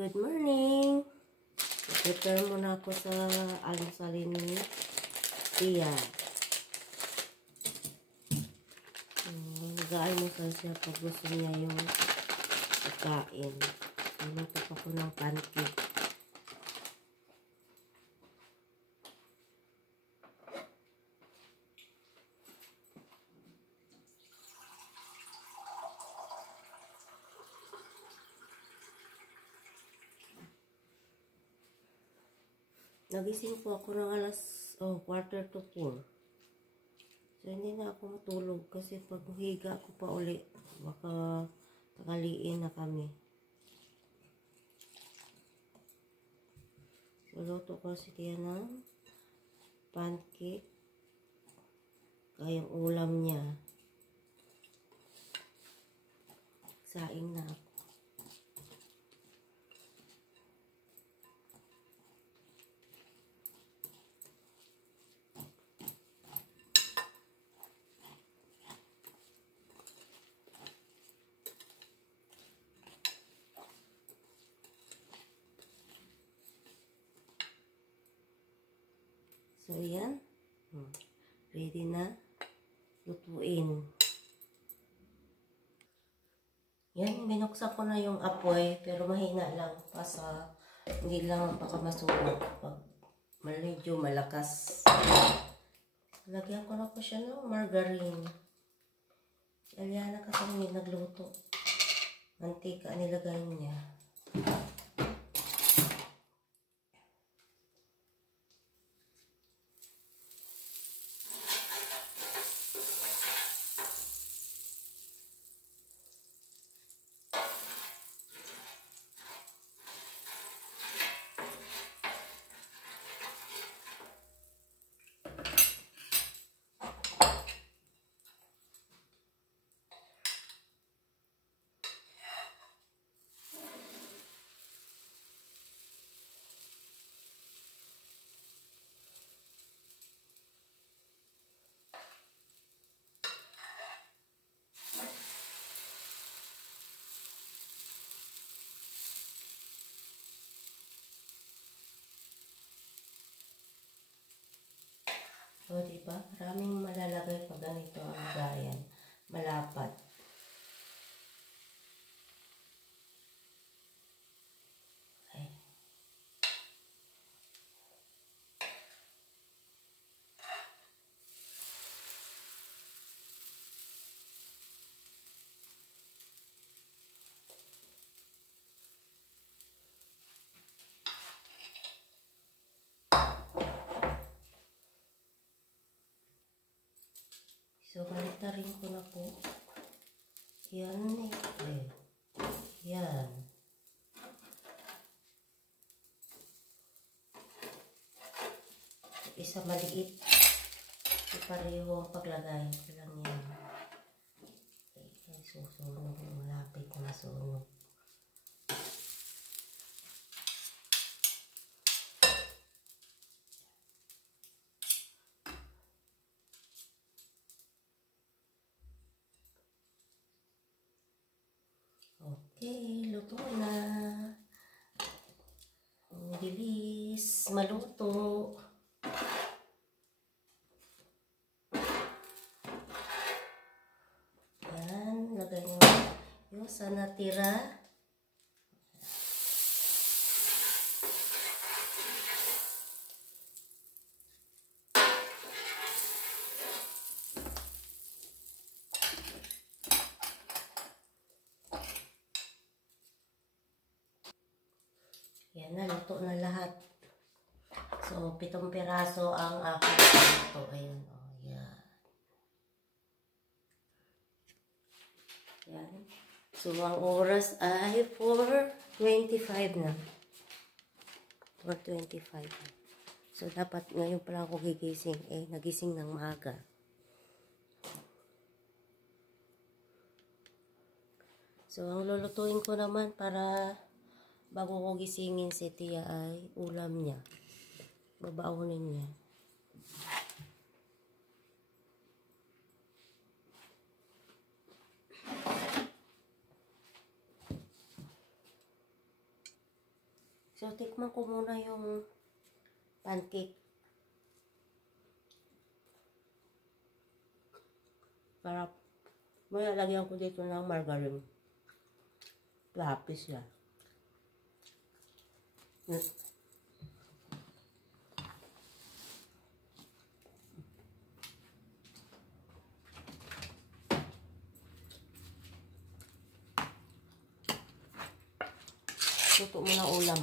Good morning! Prepare muna ako sa almusalin ni Tia. Nag-aalmusal siya pag gusto niya yung pagkain. Naluto ako ng pancake. Nagising po ako ng quarter to 4. So, hindi na ako matulog kasi pag higa ko pa uli, baka tagaliin na kami. So, luto ko si Tia ng pancake. Kaya yung ulam niya. Saing na ako. So, yan. Ready na lutuin. Yan, binuksan ko na yung apoy, pero mahina lang. Pasa, hindi lang baka masunog pag medyo malakas. Lagyan ko na po siya ng margarine. Aliana kasi nagluto. Mantika nilagay niya. So, diba? Maraming malalagay pag ganito ang gayan. Malapad. Okay. So, balik na rin ko na po. Yan eh. Yan. Isa maliit. Pareho ang paglagay. Lang yan. Okay, susunog. Malapit na masunog. Okay, luto na. Ang bilis maluto. Yan, lagay nyo yung sa natira. Yan na, luto na lahat. So, 7 piraso ang aking luto. Ayun, oh, yan. Yan. So, ang oras ay 4:25 na. 4:25. So, dapat ngayon pala ako gigising. Nagising ng maaga. So, ang lulutuin ko naman para bago ko gisingin si Tia ay ulam niya. Babaunin niya. So, tikman ko muna yung pancake. Sarap. May lalagyan ko dito ng margarine. Fluffy siya. Luto mo ng ulam.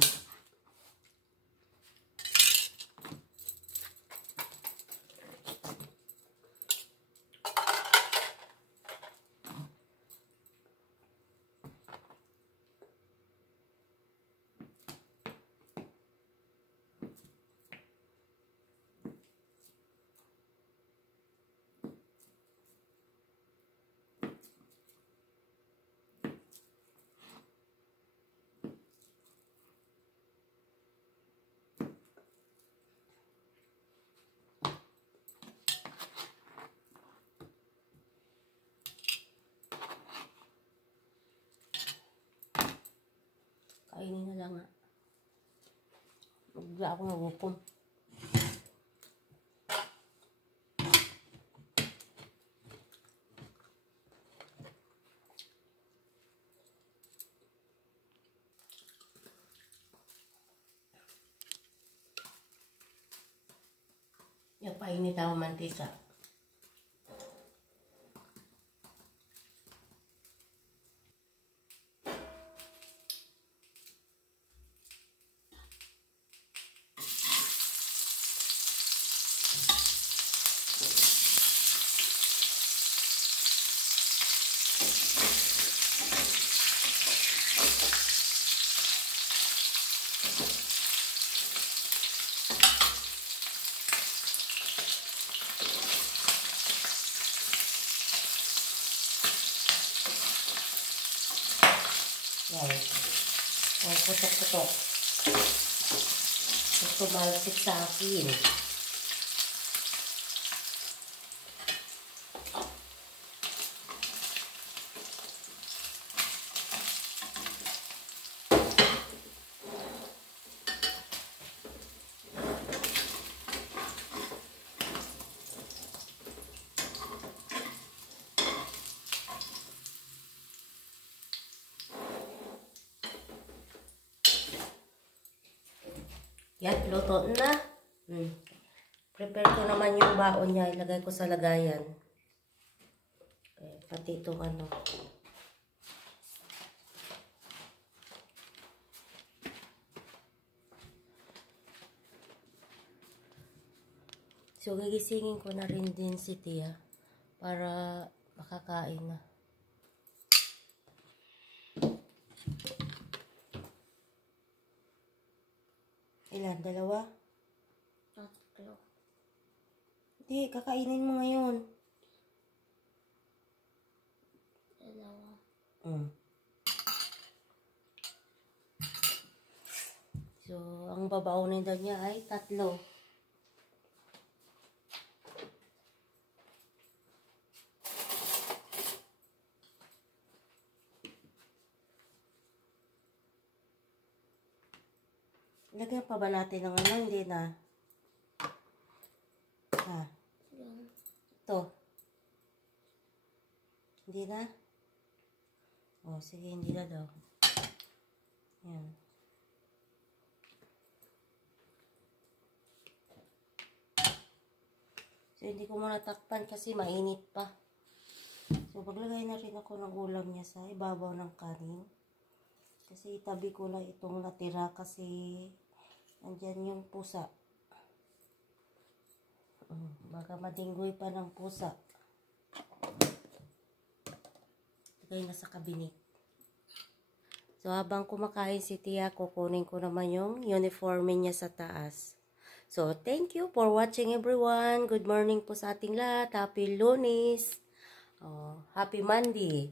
Kainin na lang nga. Bigla ako nagutom. Yung painit ako mantika. Yan. O, putok-putok. Ito malapit sa akin. Yan, luto na. Prepare ko naman yung baon niya. Ilagay ko sa lagayan. Okay, pati itong ano. So, gigisingin ko na rin din si Tia para makakain na. Ilan? Dalawa? Tatlo. Hindi, kakainin mo ngayon. Dalawa. So, ang babaunin daw niya ay 3. Lagyan pa ba natin ng ano? Hindi na. Ha? Yan. Ito. Hindi na? O, sige, hindi na daw. Yan. So, hindi ko muna takpan kasi mainit pa. So, paglagay na rin ako ng ulam niya sa ibabaw ng kanin. Kasi itabi ko lang itong natira kasi nandyan yung pusa. Baka madinggoy pa ng pusa. Lagay na sa kabinet. So, habang kumakain si Tia, kukunin ko naman yung uniforme niya sa taas. So, thank you for watching everyone. Good morning po sa ating lahat. Happy Lunes. Happy Monday.